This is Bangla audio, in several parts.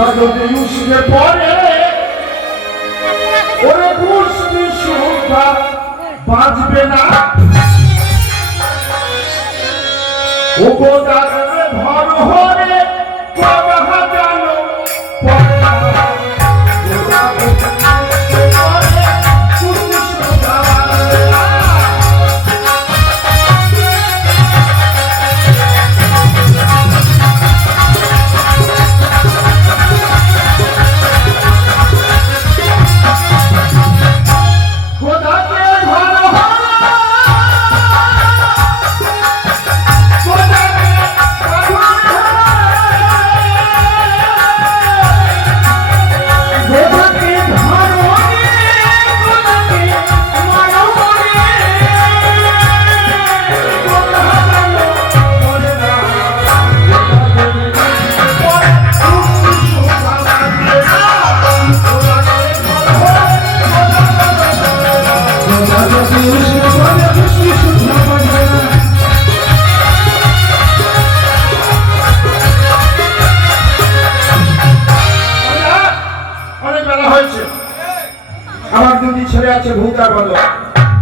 যদি উঠে পড়ে ওরে পুষ্টি সুতা বাজবে না ও গোদারে ভর হরে কবহা জানো পড়ে না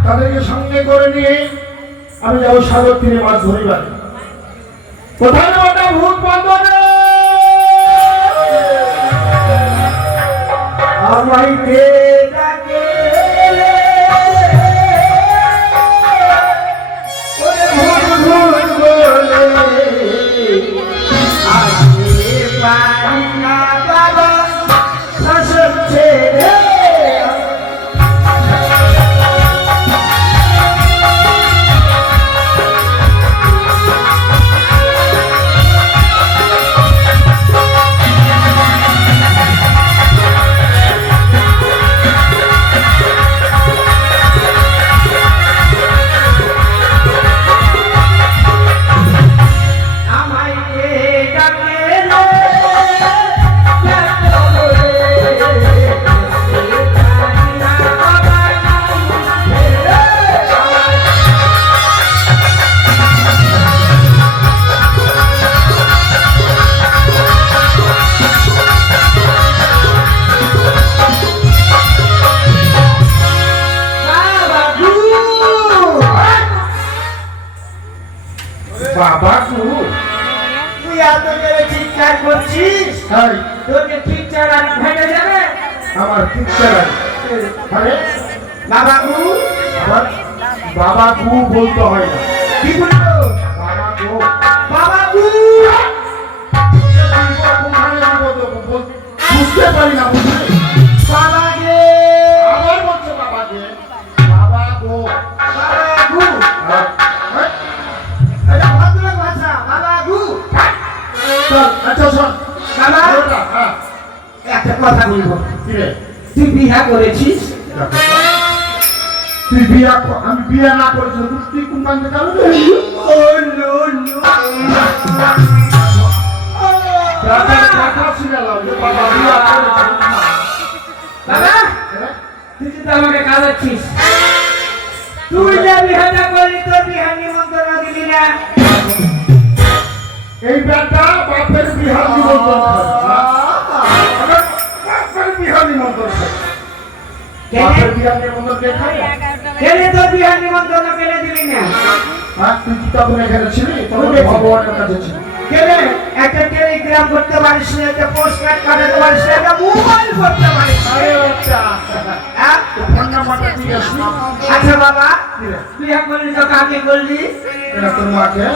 তাদেরকে সঙ্গে করে নিয়ে আমি যাবো সাগর তীরে মাছ ধরিবার কোথায় ওটা ভূত বন্ধনে আমাইতে ডাকে ওরে ভূত ভূত বলে আসে পাই না বাবা শাসন ছেড়ে বাবা তুই এত করে চিৎকার করছিস তোকে চিৎকার আর ভেঙে যাবে আমার চিৎকার আরে বাবা বাবা বলতে হয় না কি বলতো বাবা বুঝতে পারি না বুঝলি বাবা গে আবার বলছে বাবা গে বাবা গো আচ্ছা শোন একটা কথা বলবো তুই বিয়ে করেছিস তুই বিয়ে আমি বিয়ে না করেছি তুই কোন বান্ধে কারণ তুই তো আমাকে কাঁদাচ্ছিস তুই যে বিয়েটা করলি তোর বিয়ে নিমন্ত্রণ দিলি না এই বেটা বাপের বিহার নিমন্ত্রণ বাপের বিহার নিমন্ত্রণ বাপের বিহার নিমন্ত্রণ কে খায় কেন তোর বিহার নিমন্ত্রণ কেন দিলি না তুই কি তখন এখানে ছিলি তখন ভগবানের কাছে ছিলি কেন একটা টেলিগ্রাম করতে পারিস না একটা পোস্ট কার্ড কাটাতে পারিস না একটা মোবাইল করতে পারিস আচ্ছা বাবা বিয়ে করলি তো কাকে করলি তোর মাকে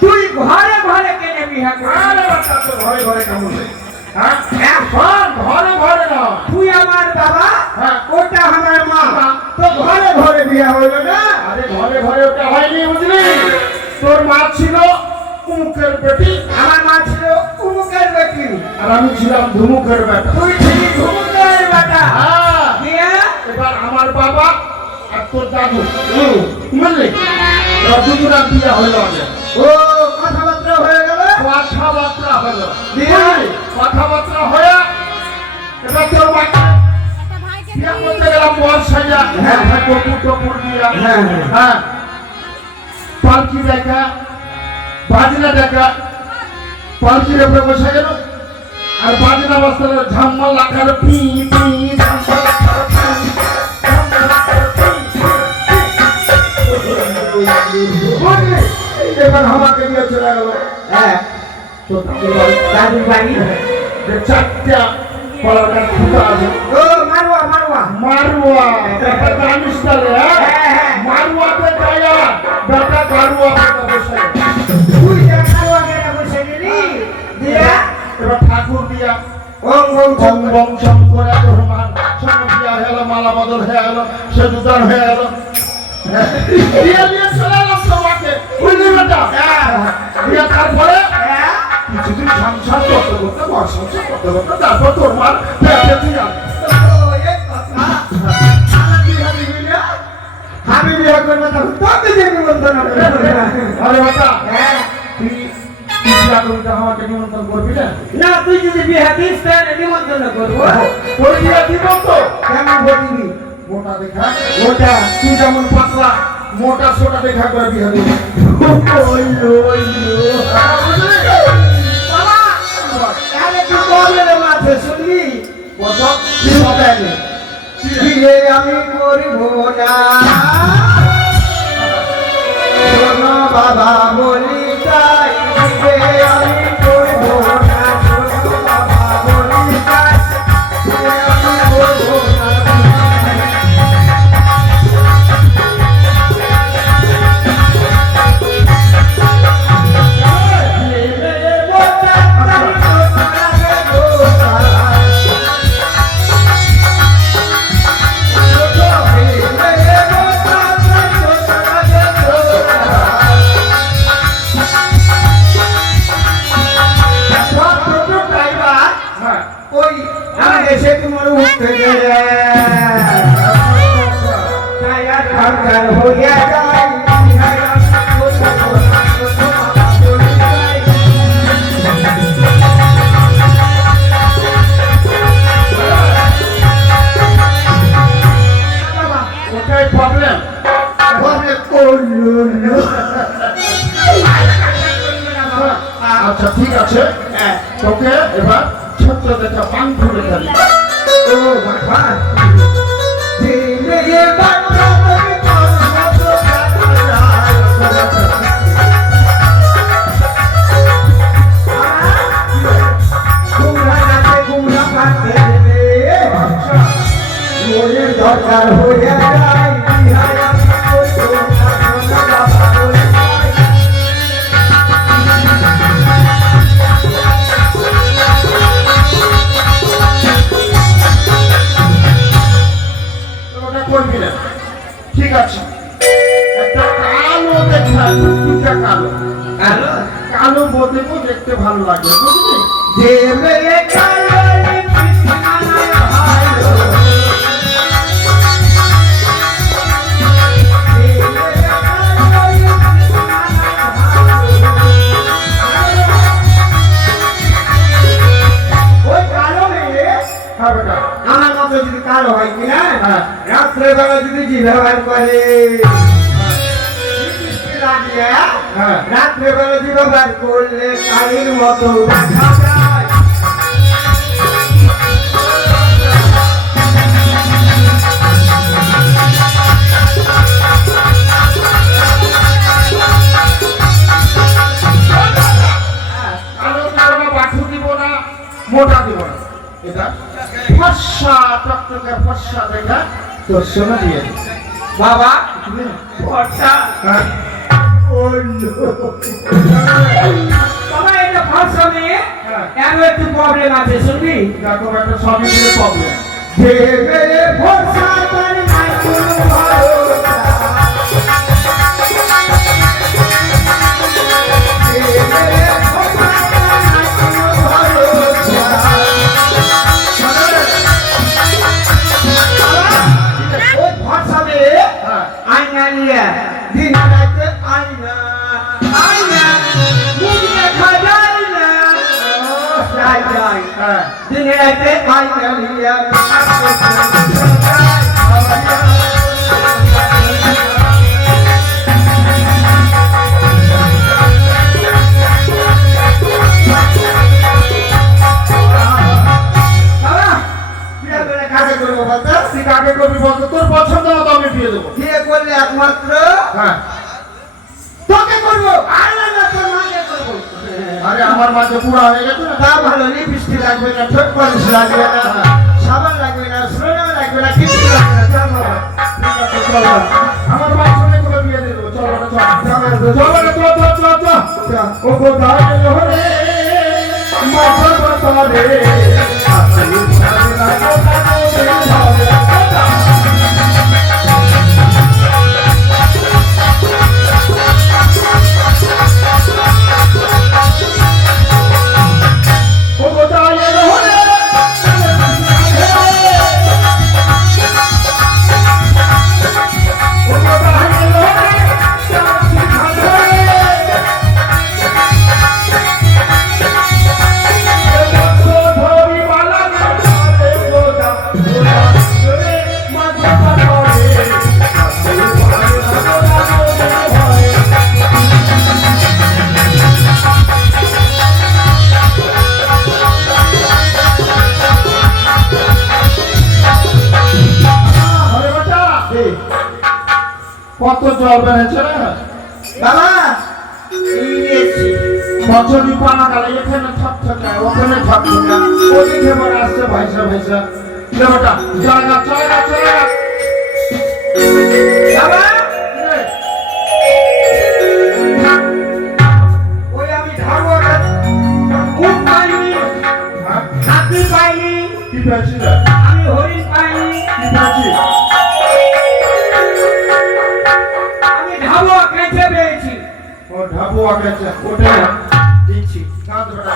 তুই ঘরে ঘরে কেনে বিয়ে ঘরে ঘরে কেমন ঘরে ঘরে না তুই আমার বাবা ওটা আমার মা তো ঘরে ঘরে বিয়ে হইল না আরে ঘরে ঘরে ওটা হয়নি বুঝলি তোর মা ছিল উমুকের বেটি আমার মা ছিল উমুকের বেটি আর আমি ছিলাম ধুমুকের বেটা তুই ছিলি ধুমুকের বেটা এবার আমার বাবা আর তোর দাদু বুঝলি দুজনা বিয়ে হইল ও কথাবার্তা হয়ে গেল কথাবার্তা হলো কথাবার্তা হয়ে এবার তোর মাকে গেলাম বর্ষাইয়া হ্যাঁ। কপুর টপুর দিয়া হ্যাঁ, হ্যাঁ। হ্যাঁ পালকি দেখা বাজনা দেখা পালকির উপরে বসে গেল আর বাজনা বস্তার ঝাম্মা লাগার পি পি ঝাম্মা লাগার পি, ঝাম্মা লাগার পি, বুঝলি? এবার আমাকে নিয়ে চলে গেল হ্যাঁ তো তাদের বাড়ি দাদুর বাড়ি যে চারটা কলাকার ফুটা আছে ও মারুয়া মারুয়া মারুয়া ব্যাটা জানিস তাহলে হ্যাঁ হ্যাঁ। মারুয়াতে গায়া ব্যাটা গারুয়া ব্যাটা বসে তুই যা মারুয়া কেন বসে গেলি দিয়া এবার ঠাকুর দিয়া ওম ওম বং বং শঙ্কর রহমান সঙ্গে দিয়া হয়ে গেল মালা বদল হয়ে গেল সে দুদার হয়ে গেল দিয়ে দিয়ে চলে এলাম তোমাকে বুঝলি বেটা দিয়ে তারপরে হ্যাঁ কিছুদিন সংসার করতে করতে ঘর সংসার করতে করতে তারপর তোর মার পেটে তুই যাবি ও এই কথা আমার বিয়ে দিবি না আমি বিয়ে করব না তোকে যে নিমন্ত্রণ করব আরে বেটা হ্যাঁ তুই বিয়া করবি আমাকে নিমন্ত্রণ করবি না না তুই যদি বিয়ে দিস তাহলে নিমন্ত্রণ করব ওই বিয়া দিব তো কেমন বলবি মোটা দেখা ওটা তুই যেমন পাতলা মোটা সোটা দেখা করে বিয়া দিব বাবা তাহলে তুই বললে মাথে শুনবি কত কি হবে বিয়ে আমি করব না শোনো বাবা বলি তাই বিয়ে আমি করব না শোনো বাবা বলি তাই বিয়ে আমি করব না ওই আমি এসে তোমার উঠতে গেলে টায়ার খারকার হইয়া যায় ওটাই প্রবলেম আচ্ছা ঠিক আছে তোকে এবার ছোট্ট দেখা পান ধরে খাবি ও বাবা দিলে বাবা দরকার হয়ে যায় বিহার আমি করব না বাবা বলে ওটা করবি না ঠিক আছে একটা কালো দেখা দুটা কালো কালো কালো বোধেও দেখতে ভালো লাগে বুঝলি দেবে কালো হ্যাঁ বেটা আমার মতো যদি কালো হয় কিনা হ্যাঁ। রাত্রেবেলা যদি ব্যবহার করে লাগিয়ে হ্যাঁ। রাত্রেবেলা যদি ব্যবহার করলে কালির মতো দেখা যায় কালো দিব না বাছু দিব না মোটা দিব না এটা ফর্সা টকটকে ফর্সা দেখা তোর সঙ্গে দিয়ে দিই। বাবা ফর্সা হ্যাঁ বাবা এটা ফর্সা মেয়ে হ্যাঁ। এর একটু প্রবলেম আছে শুনবি দেখো একটা সবই মিলে প্রবলেম দেবে ভরসা তার নাই কোনো ভরসা দেবে ভরসা তার নাই কোনো ভরসা ওই ভরসা মেয়ে হ্যাঁ আয়না নিয়ে দিন রাতে আয়না আয়না মুখ দেখা যায় না যায় হ্যাঁ দিন রাতে আয়না নিয়ে বাবা, বিয়ে করে কাকে করবো বলতো? তুই কাকে করবি বলতো? তোর পছন্দ মতো আমি বিয়ে দেবো। বিয়ে করলে একমাত্র হ্যাঁ, তোকে করবো, আর না তোর মাকে করবো। আরে আমার মাঝে পুরা হয়ে গেছে না। তা ভালো, লিপস্টিক লাগবে না, ঠোঁট পলিশ লাগবে না, সাবান লাগবে না, সোনা লাগবে না, কিছু লাগবে না। চল বাবা, ঠিক আছে, চল না। আমার মার সঙ্গে করে বিয়ে দিয়ে দেবো। চল না, চল। চল না, চল, চল, চল, চল। চল। ও কোথায় হরে মাথার বাতারে আসলে ছাড়ে না কোথায় ধরে কথা। ও কোথায় হরে ও কোথায় কত জল বেড়েছে না? বাবা, এই নিয়েছি। বছরই পানা গেলে এখানে থাক থাকায় ওখানে থাক থাকায় ওদিকে বড় আসছে ভাইসা ভাইসা দেবটা জায়গা চলে চলে বাবা, ওই আমি ধারওয়া উট পাইনি, হাতি পাইনি, কি পেয়েছি রে? আমি হরিণ পাইনি, কি পেয়েছি? আমি ধারওয়া কেটে পেয়েছি। ও ঢাবু আঁকেছে ওটা দিচ্ছি কাঁদ বেটা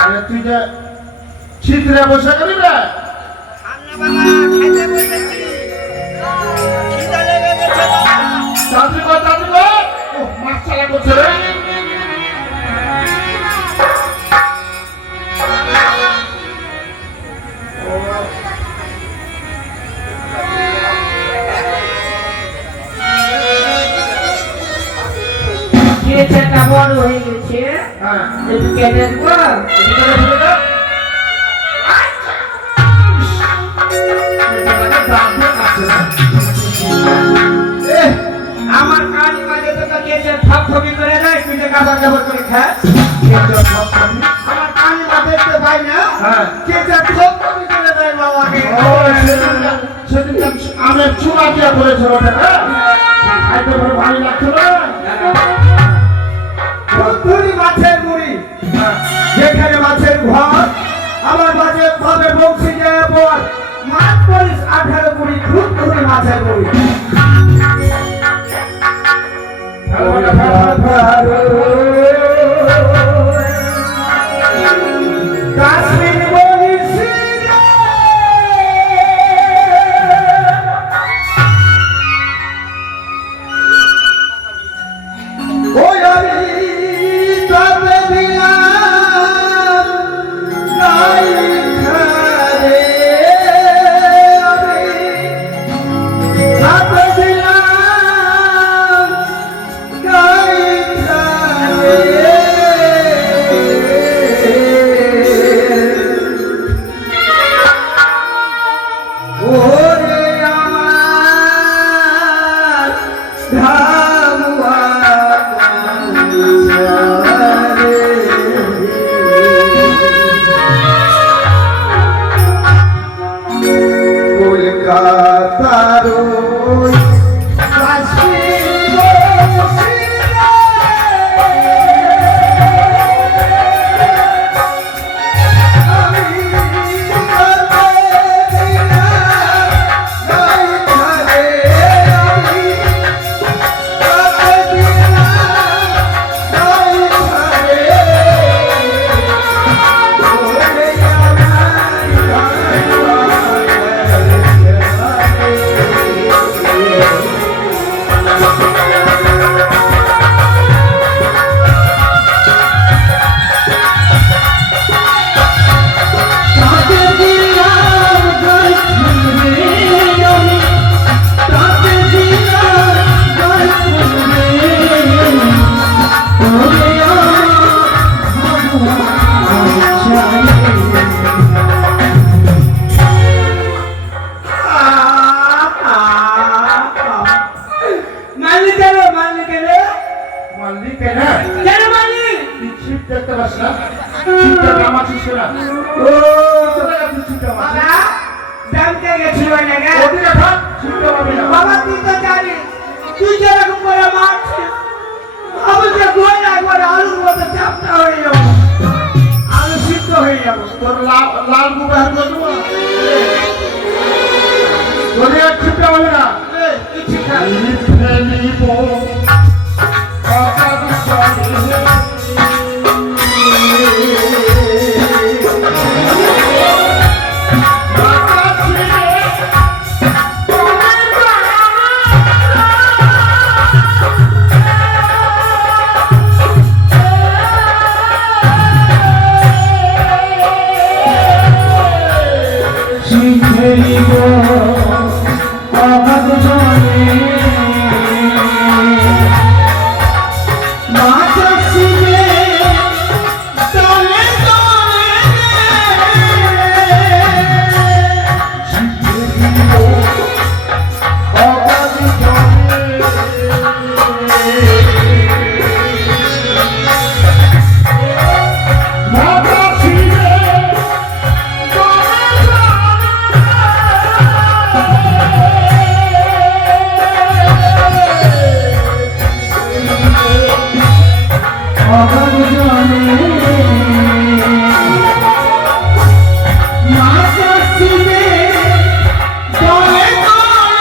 আরে তুই যে ছিদ্রে বসে গেলি রে চাঁদনি গো ও মাছ চালা করছে রে কেটেটা বড় হয়ে গেছে, হ্যাঁ একটু কেটে দেবো। এদিকে ফেলে দে এহ, আমার কাজ মাঝে তো কেটে থপথপি করে দেয়, তুই যে কাবার কাবার করে খাস। আমার কান মা দেখতে পাই না, হ্যাঁ। কেটে থপথপি করে দেয় বাবাকে। সেদিন আমের চুলা দিয়া করেছে ওটা হ্যাঁ খাইতে পরে ভালো লাগছে না মুড়ি মাছের মুড়ি, যেখানে মাছের ঘর, আমার মাঝে ভাবে বংশী যায় পর মাছ পরিস 18 কুড়ি খুব খুবই মাছের মুড়ি। কাশ্মীর বলিস ওই আমি তবে দিলাম নাই ঘরে, আমি তবে দিলাম নাই ঘরে। দেখতে পাস না শিক্ষা কামাচ্ছিস না ও চলে যাচ্ছিস শিক্ষা বাবা ব্যাংকে গেছিল না গে ওদিকে থাক শিক্ষা পাবি না বাবা তুই তো জানিস তুই যেরকম করে মারছিস আমি যে গোল একবার আলুর মতো চাপটা হয়ে যাবো আলু সিদ্ধ হয়ে যাবো তোর লাল গুবার করে দেবো তোরে শিক্ষা পাবি না কি শিক্ষা ফেলিব অকাল সরে শিখেলিব অবাধ জনে মাথা শিখে তলে তলে শিখেলিব অকাল মাতা শিবে অবাধ জনে মাথা শিখে তলে তলে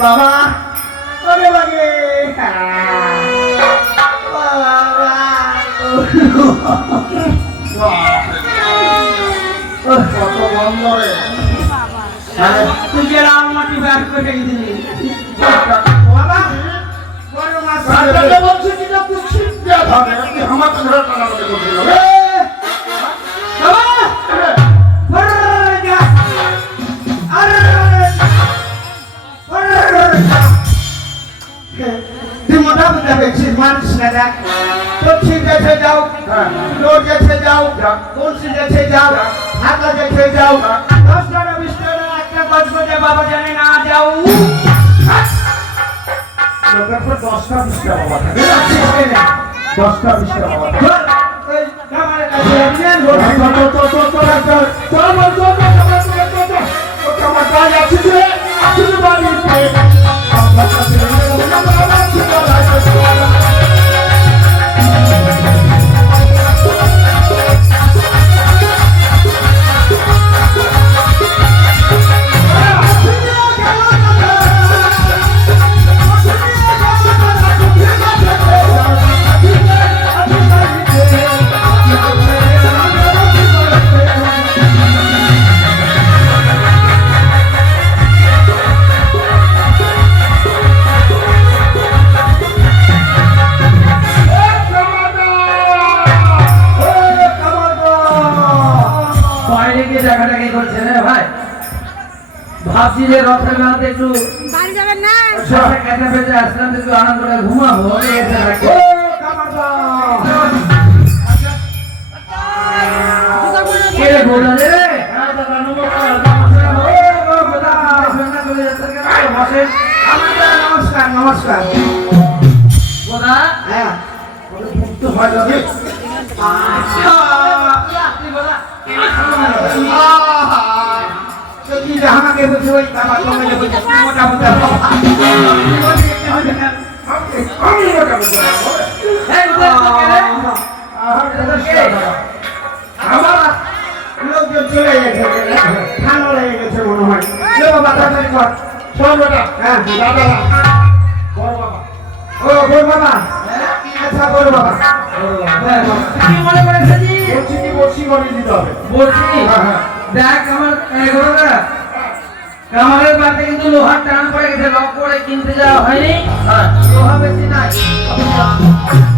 বাবা ওরে বাগে বাবা কত বন্ধ রে তুই যে রাম মাটি ব্যাগ করে দিলি বাবা বড় মাছ রাজাকে বলছি কি না তুই শিক্ষা হবে তুই আমার ছেড়ে টানা বলে করছিস বাবা বড় যা আরে তুই মোটা বুঝা পেয়েছিস মানুষ না দেখ তো ঠিক আছে যাও রোড গেছে যাও তুলসী গেছে যাও হাতা গেছে যাও 10 টাকা 20 টাকা একটা গজ গজে বাবা জানে না যাও লোকের পর 10টা 20টা বাবা থাকে 10টা 20টা বাবা থাকে ওই কামারে কাছে নিয়ে আমার কাজ আছে রে আসলে বাড়িতে দেখাটাকি করছে রে ভাই ভাবছি যে রথের মেলাতে একটু বাড়ি যাবেন না কেটে ফেটে আসলাম একটু আরাম করে ঘুমাবো এসে রাখি কে রে গোদা রে নমস্কার নমস্কার গোদা হ্যাঁ তো হয় যাবে আমাকে বলছে ওই বাবা তোমাকে বলছে মোটা মোটা আমি মোটা মোটা কর। শোন বেটা, হ্যাঁ। দাদা, বড় বাবা, ও বল বাবা, আচ্ছা বল বাবা। হ্যাঁ, কি মনে করে ফেলি? বলছি কি বলছি করিয়ে দিতে হবে। বলছি, হ্যাঁ, হ্যাঁ। দেখ আমার এগুলোটা কামারের বাড়িতে কিন্তু লোহার টান পড়ে গেছে, লক করে কিনতে যাওয়া হয়নি। হ্যাঁ। লোহা বেশি নাই।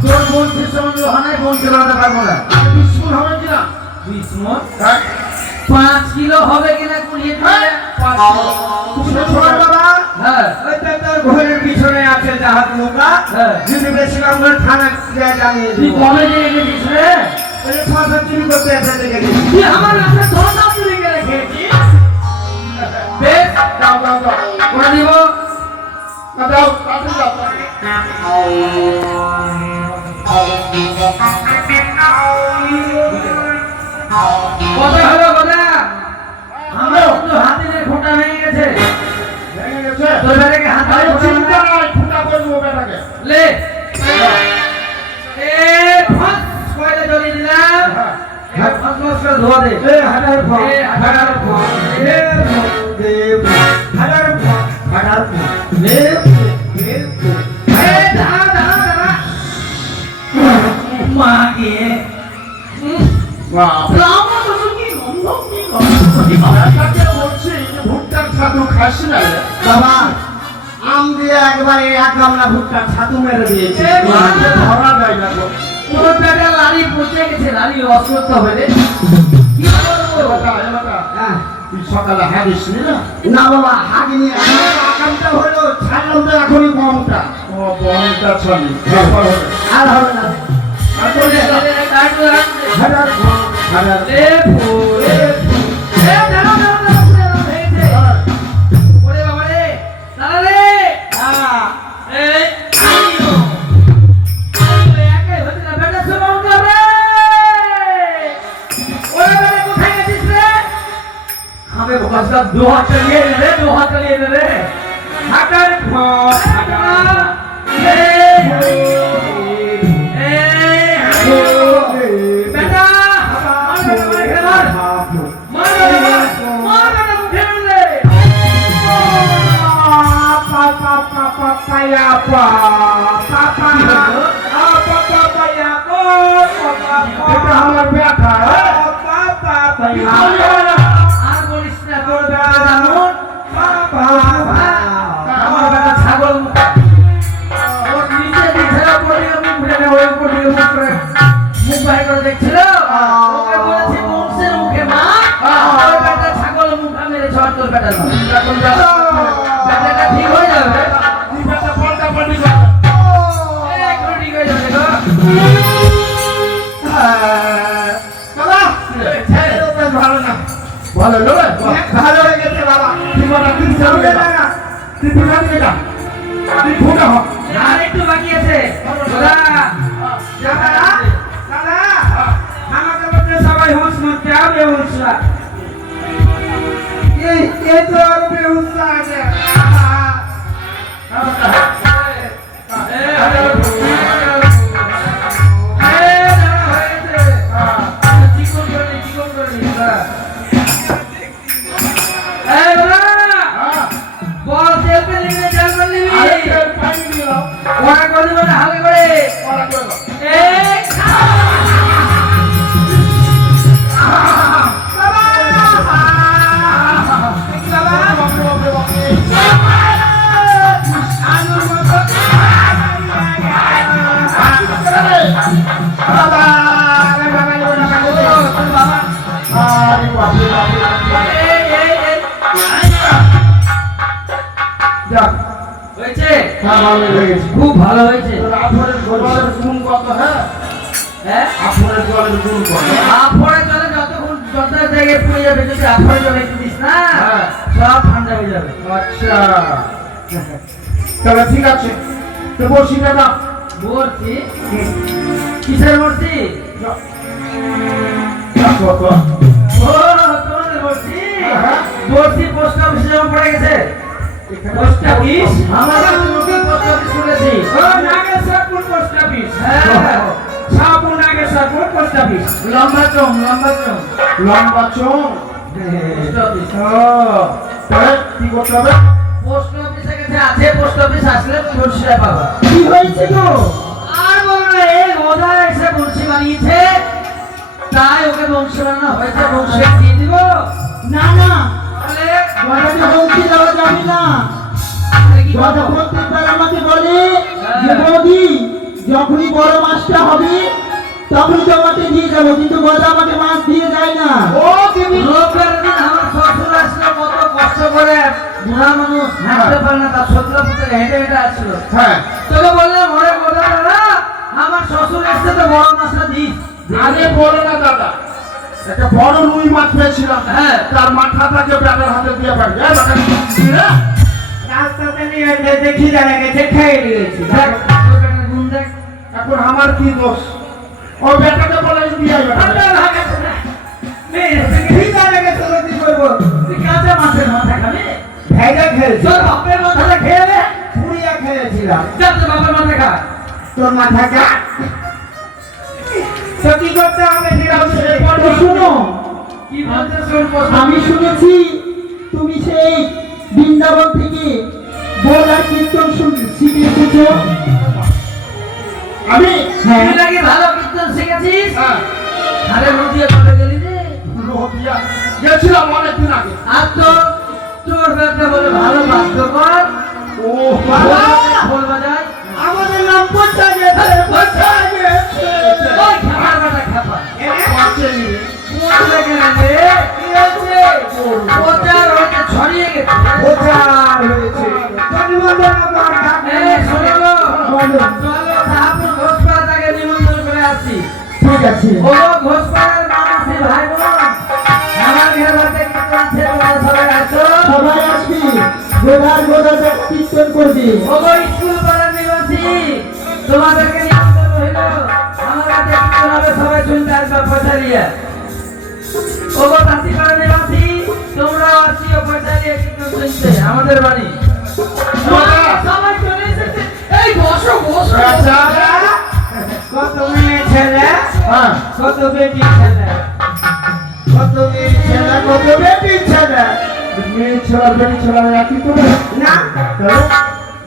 তোর বন্ধুর সঙ্গে লোহা নাই, বন্ধু বানাতে পারবো না। বিস্কুট হবে কিনা? 20 মণ, হ্যাঁ। 5 কিলো হবে কিনা কুড়িয়ে দিলে 5 কিলো। তুমি শোন বাবা, হ্যাঁ, ওইটা তোর ঘরের পিছনে আছে জাহাজ নৌকা। হ্যাঁ। যদি বেশি আমরা থানা জানিয়ে তুই দিব। কবে দিয়ে গেছিস রে? ওই যে ছশো চুরি করতে এসে দেখেছি। তুই আমার রাতে ধর্ণা চুরি করে খেয়েছিস? বেশ, দাও, দাও, দাও। করে দিব। না, দাও, তাড়াতাড়ি দাও, তাড়াতাড়ি। কথা হলো কথা। আমার কিন্তু হাতিনের খোঁটা ভেঙে গেছে। ভেঙে গেছে? তোর বেটাকে হাতে আরে খোঁটা চিন্তা ভেঙে- নাই, ফুটা করবো বেটাকে। লে এ ফাঁস কয়টা জ্বলিয়ে দিলাম। হ্যাঁ। ফাঁস ফাঁস করে ধোয়া দে। এ হাজার ফোন, এ হাজার ফোন। এ দেব, হাজার ফোন, হাজার ফোন, দেব, দেব, এ দাঁড়া দাঁড়া দাঁড়া। মাকে বাপ। রামা তো কি গন্ধ কি গন্ধ। বেটাকে বলছি যে ভুট্টার ছাতু খাস না রে। বাবা, আম দিয়ে একবারে এক গামলা ভুট্টা ছাতু মেরে দিয়েছে। এ মা। মাকে ধরা যায় না গো। তোর বেটা লালি পচে গেছে, লালি রস করতে হবে রে। কি করবো? এ বেটা, এ বেটা, হ্যাঁ। তুই সকালে হাগিস নি না? না বাবা, হাগিনি। আমার আকামটা হলো ছাড়লাম তো এখনই কমটা। ও বনটা ছবি। তারপর হবে। আর হবে না। আর তোর এ, বেটা, এ, এ, কাটু, কাটু। হাজার ফোন, হাজার ফোন। এ ফুল, এ ফুল। এ দাঁড়াও, দাঁড়াও, দাঁড়াও, দাঁড়াও, ভেঙেছে। ওরে বাবা রে, দাঁড়া রে। এই, আইও। আইও, একাই হতে না, বেটা শোনো তো রে। ওরে বেটা, কোথায় গেছিস রে? আমি বসটা দু হাত চালিয়ে নে রে, দু হাত চালিয়ে নে রে। হাজার ফোন, হাজার ফোন। বেটা, মার বেটা, মার খেলে মার। মার বেটা, মার বেটা, মুখে মারলে। এটা আমার বেটা, হ্যাঁ? আর বলিস না, তোর বেটা যেমন, আমার বেটা ছাগল মুখ। ওর নিচে দিছে, ওপর দিকে মুখ উঠে না, ওই উপর দিকে মুখ করে মুখ বাইর করে দেখছিল। ওকে বলেছি বংশের মুখে মা, তোর বেটা ছাগল মুখ মেরে ঝড় তোর বেটা না। এখন বেটা, বেটাটা ঠিক হয়ে যাবে। তুই বেটা পাল্টাপাল্টি কর। এখনো ঠিক হয়ে যাবে গো। বাবা, এটা বেশ ভালো না। ভালো হলো রে? ভালো হয়ে গেছে বাবা। তুই বেটা, তুই চালু না, বেটা। না, তুই ফুটা দিবি না। তুই ফুটা হ। আর একটু বাকি আছে। দাদা, দাদা, দাদা, আমাকে বলতে সবাই হুঁশ মারতে হবে হুঁশরা। এই তো আরো বেহুঁশরা আছে। বল সেলফি নিয়ে জল করে নিবি। আরে তেল পানি দিও। ওরা করে দিবে না, হালকা করে। ওরা করে দাও। এই যাক, হয়েছে? হ্যাঁ, ভালো লেগেছে। খুব ভালো হয়েছে। তোর আফরের জলের গুণ কত, হ্যাঁ? হ্যাঁ, আফরের জলের গুণ কত? আফরে জলে যতক্ষণ যত জায়গায় পুড়ে যাবে, যদি আফরে জলে একটু দিস না, হ্যাঁ। সব ঠান্ডা হয়ে যাবে। আচ্ছা, তাহলে ঠিক আছে। তো বসিটা না। বলছি কিসের বলছি? কত? ও তোমাদের বলছি হ্যাঁ। বলছি পোস্ট অফিসে জমা পড়ে গেছে। পোস্ট অফিস আমার কাছে নতুন পোস্ট অফিস খুলেছি। ও নাগেশ্বরপুর পোস্ট অফিস। হ্যাঁ, শাহপুর নাগেশ্বরপুর পোস্ট অফিস। লম্বা চোং লম্বা চোং লম্বা চোখ। Post office. ও, তাহলে কি করতে হবে? পোস্ট অফিসে গেছে, আছে পোস্ট অফিস, আসলে মুন্সিরা পাবা। কি হয়েছে গো? আর বলো না, এই ওদা এসে বংশী বানিয়েছে, তাই ওকে বংশী বানানো হয়েছে, বংশী দিয়ে দিব। না না, তাহলে গদাকে বলতে দেওয়া যাবে না। কি গদা করবো? প্রত্যেকবার আমাকে বলে যে বৌদি যখনই বড় মাছটা হবে তখনই তোমাকে দিয়ে যাবো, কিন্তু গদা আমাকে মাছ দিয়ে যায় না। ও দেবী, রোববারের দিন আমার শ্বশুর আসলো, কত কষ্ট করে, বুড়া মানুষ হাঁটতে পারে না, তার সতেরো ফুটে হেঁটে হেঁটে আসলো। হ্যাঁ তোকে বললাম ঘরে কথা বলা, আমার শ্বশুর এসছে তো বড় মাছটা দিস। আরে বলো না দাদা, একটা বড় রুই মাছ পেয়েছিলাম, হ্যাঁ। তার মাথাটাকে ব্যাটার হাতে দিয়ে পারবে। রাস্তাতে নিয়ে দেখি জানা গেছে খেয়ে নিয়েছি। দেখ, তোর বেটার গুণ দেখ। এখন আমার কি দোষ? ও বেটাকে বলে দিয়ে আইবে। ঠান্ডা লাগাচ্ছে না। মেয়ে, কি জানা গেছে তো কি করবো? তুই কাঁচা মাছের মাথা খাবি? ভেজা খেয়েছি, তোর বাপের মাথাটা খেয়ে নে। পুড়িয়া খেয়েছিলাম। যা তোর বাপের মাথা খা। তোর মাথা কাট। তো কি করতে হবে? তো শোনো, কি বলতে শোন প্রশ্ন। আমি শুনেছি তুমি সেই বৃন্দাবন থেকে বলা কীর্তন শিখে এসেছো। আমি হ্যাঁ, তুই নাকি ভালো কীর্তন শিখেছিস? হ্যাঁ, আরে নদিয়া চলে গেলি রে। নদিয়া গেছিলাম অনেকদিন আগে। আর তো তোর ব্যাপারটা বলে ভালো বাদ্যকর, ও বাবা, ঢোল বাজায়। আমাদের নাম পচা গেছে, পচা গেছে। ওই খাবার বাটা খাবার। পাঁচেনি রে। পচা গেলে রে, কি হয়েছে? পচার হয়েছে, ছড়িয়ে গেছে। প্রচার হয়েছে। জন্মদিন আমার কাছে। এই শোনো গো, বলো। চলো শাহপুর ঘোষপাড়া থেকে নিমন্ত্রণ করে আসি। ঠিক আছে। ও ঘোষপাড়ার মানুষই ভাই বোন, আমার ঘরে কীর্তন আছে, তোমরা সবাই আসো। সবাই আসবি, গোদার গোদাতে কীর্তন করবি। ও স্কুল পাড়ার নিবাসী, তোমাদেরকে নিমন্ত্রণ হইল, আমার কাছে কীর্তন হবে, সবাই শুনতে আসবে পয়সারিয়া। ও তাঁতি পাড়ার নিবাসী, তোমরা আসিও পয়সারিয়া কীর্তন শুনতে আমাদের বাড়ি। সবাই চলে এসেছে। এই বসো বসো। আচ্ছা। কত মেয়ে ছেলে, হ্যাঁ, কত বেটি ছেলে, কত মেয়ে ছেলে, কত বেটি ছেলে। মেয়ে ছেলে বেটি ছেলে একই তো না। না, তাহলে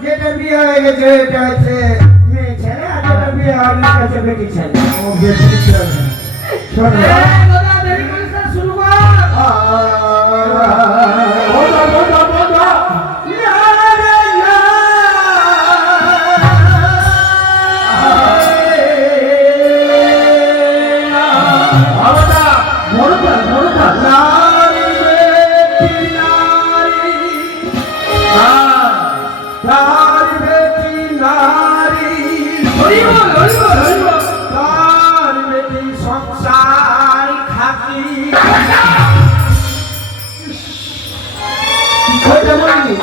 যেটা বিয়ে হয়ে গেছে এটা হচ্ছে মেয়ে ছেলে, আর যেটা বিয়ে হয়নি সেটা হচ্ছে বেটি ছেলে। ও বেটি ছেলে। শোনো, এই দাদা, দেরি করিস না, শুরু কর। বন্ধা, বন্ধা, বন্ধা। বাবাটা, মরুকা মরুকা। নারী বেটি নারী, হ্যাঁ, তার বেটি নারী, হরিবল হরিবল হরিবল। তার বেটি সংসার খাতি। ওইটা বলিনি,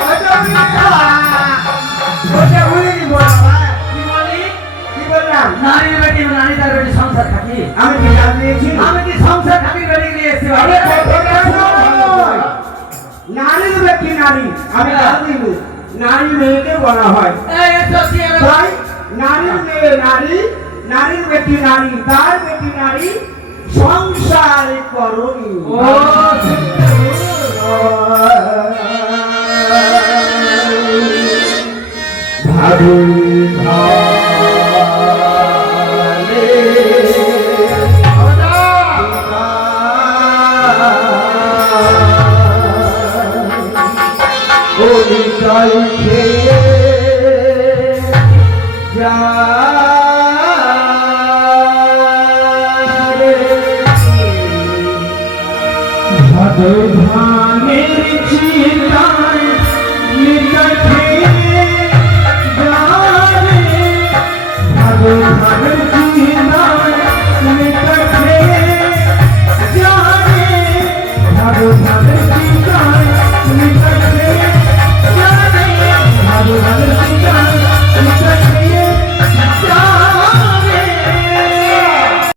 ওইটা বলিনি বাবা। কি বলি? কি বললাম? নারীর বেটি নারী তার বেটি সংসার খাটি। আমি কি জান দিয়েছি? আমি কি সংসার খাটি বেটি নিয়ে এসেছি? আরে কথাটা শোনো। নারীর বেটি নারী, আমি জান দিব। নারী মেয়েকে বলা হয়, এই এসো কি এলো? তাই নারীর মেয়ে নারী, নারীর বেটি নারী, তার বেটি নারী সংসার করুনি। ও ভাদু ভালে ওইটাই খেয়ে যা রে। ভাদু ধানের চিতায় নিটা খেয়ে যা রে। ভাদু ধানের